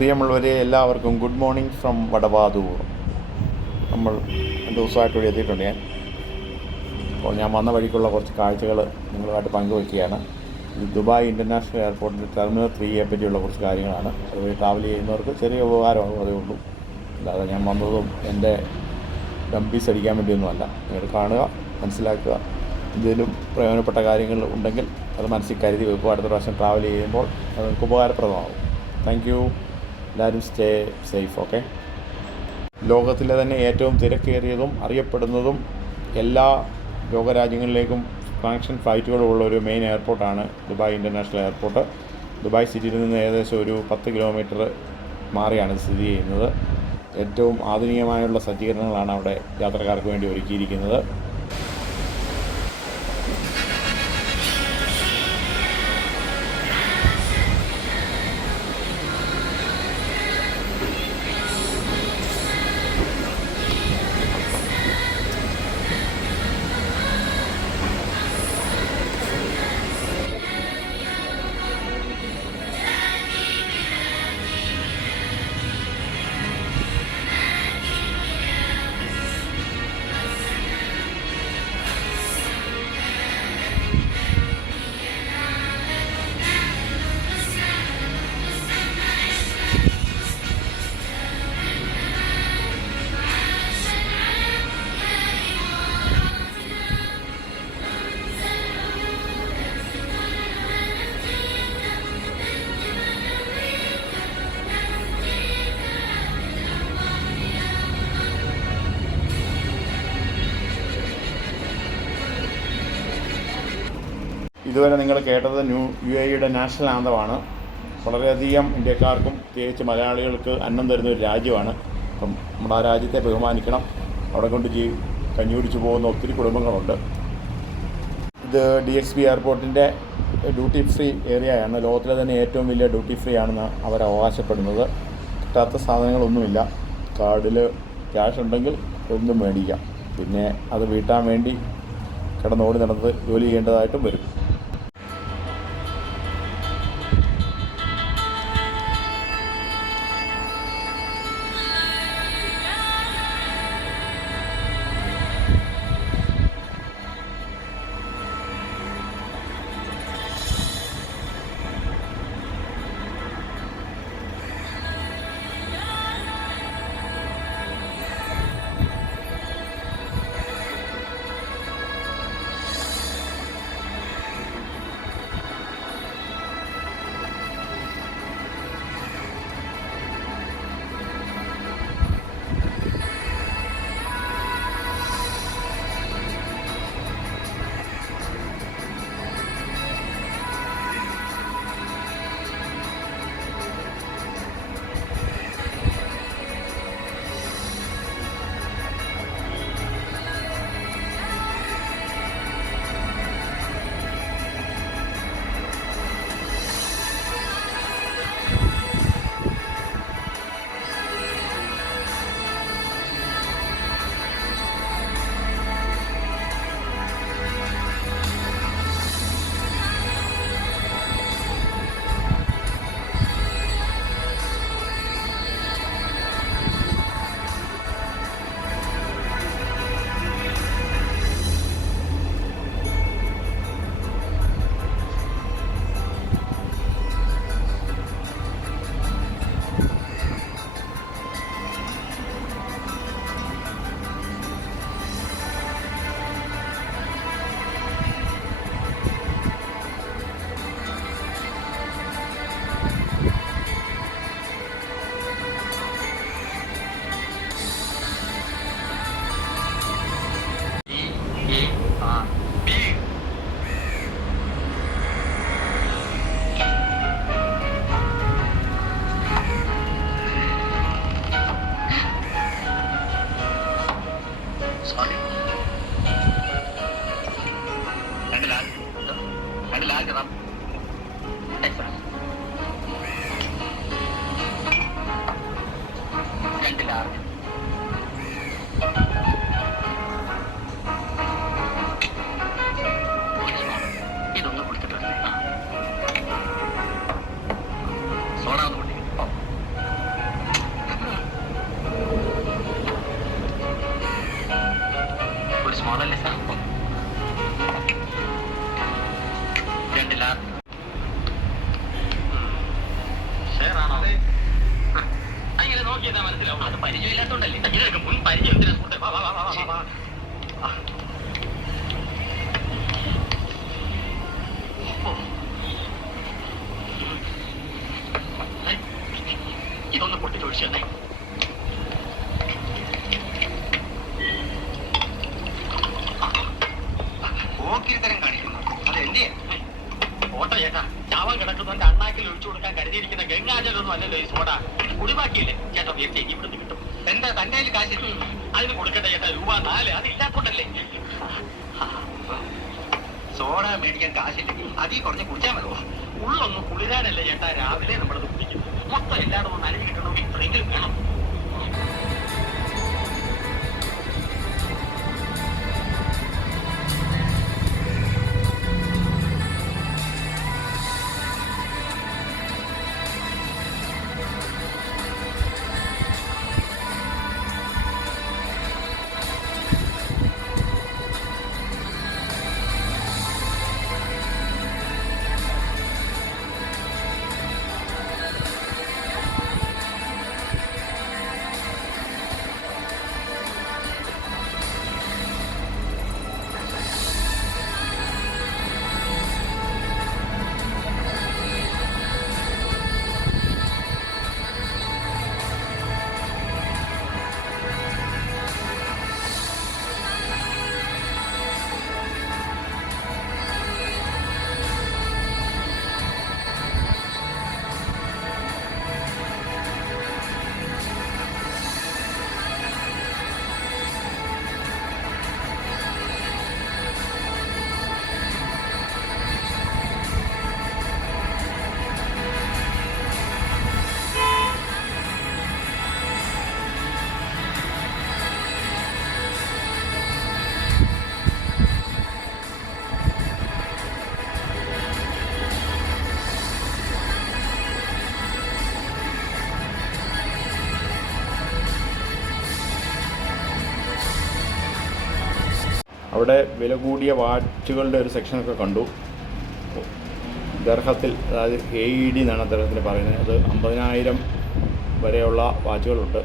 പ്രിയമുള്ളവരെ എല്ലാവർക്കും good morning from Vadavathoor. നമ്മൾ 2 ദിവസമായിട്ട് ഇവിടെ എത്തിയിട്ടുണ്ട് അപ്പോൾ ഞാൻ വന്ന വഴിക്കുള്ള കുറച്ച് കാഴ്ചകൾ നിങ്ങളുമായിട്ട് പങ്കുവയ്ക്കുകയാണ്. ഈ ദുബായ് ഇൻ്റർനാഷണൽ എയർപോർട്ടിൻ്റെ ടെർമിനൽ 3യെ പറ്റിയുള്ള കുറച്ച് കാര്യങ്ങളാണ്. അതുവഴി ട്രാവൽ ചെയ്യുന്നവർക്ക് ചെറിയ ഉപകാരമാണ്, അതേ ഉള്ളൂ. അല്ലാതെ ഞാൻ വന്നതും എൻ്റെ ഡംപീസ് അടിക്കാൻ വേണ്ടിയൊന്നുമല്ല. നിങ്ങൾ കാണുക, മനസ്സിലാക്കുക. എന്തെങ്കിലും പ്രയോജനപ്പെട്ട കാര്യങ്ങൾ ഉണ്ടെങ്കിൽ അത് മനസ്സിൽ കരുതി വെക്കുക. അടുത്ത പ്രാവശ്യം ട്രാവൽ ചെയ്യുമ്പോൾ അത് നിങ്ങൾക്ക് ഉപകാരപ്രദമാകും. Thank you. എല്ലാവരും സ്റ്റേ സേഫ്. ഓക്കെ. ലോകത്തിലെ തന്നെ ഏറ്റവും തിരക്കേറിയതും അറിയപ്പെടുന്നതും എല്ലാ ലോകരാജ്യങ്ങളിലേക്കും കണക്ഷൻ ഫ്ലൈറ്റുകളുള്ള ഒരു മെയിൻ എയർപോർട്ടാണ് ദുബായ് ഇൻ്റർനാഷണൽ എയർപോർട്ട്. ദുബായ് സിറ്റിയിൽ നിന്ന് ഏകദേശം ഒരു 10 കിലോമീറ്റർ മാറിയാണ് സ്ഥിതി ചെയ്യുന്നത്. ഏറ്റവും ആധുനികമായുള്ള സജ്ജീകരണങ്ങളാണ് അവിടെ യാത്രക്കാർക്ക് വേണ്ടി ഒരുക്കിയിരിക്കുന്നത്. ഇതുവരെ നിങ്ങൾ കേട്ടത് UAEയുടെ നാഷണൽ ആന്തമാണ്. വളരെയധികം ഇന്ത്യക്കാർക്കും പ്രത്യേകിച്ച് മലയാളികൾക്ക് അന്നം തരുന്ന ഒരു രാജ്യമാണ്. അപ്പം നമ്മുടെ ആ രാജ്യത്തെ ബഹുമാനിക്കണം. അവിടെ കൊണ്ട് കഞ്ഞി കുടിച്ച് പോകുന്ന ഒത്തിരി കുടുംബങ്ങളുണ്ട്. ഇത് DXB എയർപോർട്ടിൻ്റെ ഡ്യൂട്ടി ഫ്രീ ഏരിയയാണ്. ലോകത്തിലെ തന്നെ ഏറ്റവും വലിയ ഡ്യൂട്ടി ഫ്രീ ആണെന്ന് അവർ അവകാശപ്പെടുന്നത്. കിട്ടാത്ത സാധനങ്ങളൊന്നുമില്ല. കാർഡിൽ ക്യാഷ് ഉണ്ടെങ്കിൽ ഒന്നും മേടിക്കാം. പിന്നെ അത് വീട്ടാൻ വേണ്ടി കിടന്നോടി നടന്ന് ജോലി ചെയ്യേണ്ടതായിട്ടും വരും. എന്താ മനസ്സിലാവും? അത് പരിചയമില്ലാത്തോണ്ടല്ലേ. ഇതിനൊക്കെ മുൻ പരിചയം എന്തിനാ സുഹൃത്തെ? വാ വാ വാ വാ വാ വാ. ഇതൊന്ന് പൊട്ടിച്ചൊഴിച്ചു തന്നെ. പോക്കിരിത്തരം കാണിക്കുന്നു. അത് എന്റെ ഓട്ട ചേട്ടാ, ചാവാൻ കിടക്കുന്നവന്റെ അണ്ണാക്കിൽ ഒഴിച്ചു കൊടുക്കാൻ കരുതിയിരിക്കുന്ന ഗംഗാജലൊന്നും അല്ലല്ലോ ഈ സോഡ. കുടിമാക്കിയില്ലേ ചേട്ടാ? തീർച്ചയായും ഇവിടുന്ന് കിട്ടും. എന്താ തന്റെ കയ്യിൽ കാശില്ല? അതിന് കൊടുക്കേണ്ട ചേട്ടാ രൂപ 4. അത് ഇല്ലാത്തോണ്ടല്ലേ. സോഡ മേടിക്കാൻ കാശില്ലെങ്കിൽ അതീ കുറഞ്ഞ് കുടിച്ചാൽ മതിയോ? ഉള്ളൊന്ന് കുളിരാനല്ലേ ചേട്ടാ രാവിലെ നമ്മളത് കുടിക്കും. മൊത്തം എല്ലായിടും ഒന്ന് അനങ്ങി കിട്ടണമെങ്കിൽ ഇത്രയെങ്കിലും വേണം. അവിടെ വില കൂടിയ വാച്ചുകളുടെ ഒരു സെക്ഷനൊക്കെ കണ്ടു. ദർഹത്തിൽ, അതായത് AED എന്നാണ് അദ്ദേഹത്തിന് പറയുന്നത്. അത് 50,000 വരെയുള്ള വാച്ചുകളുണ്ട്.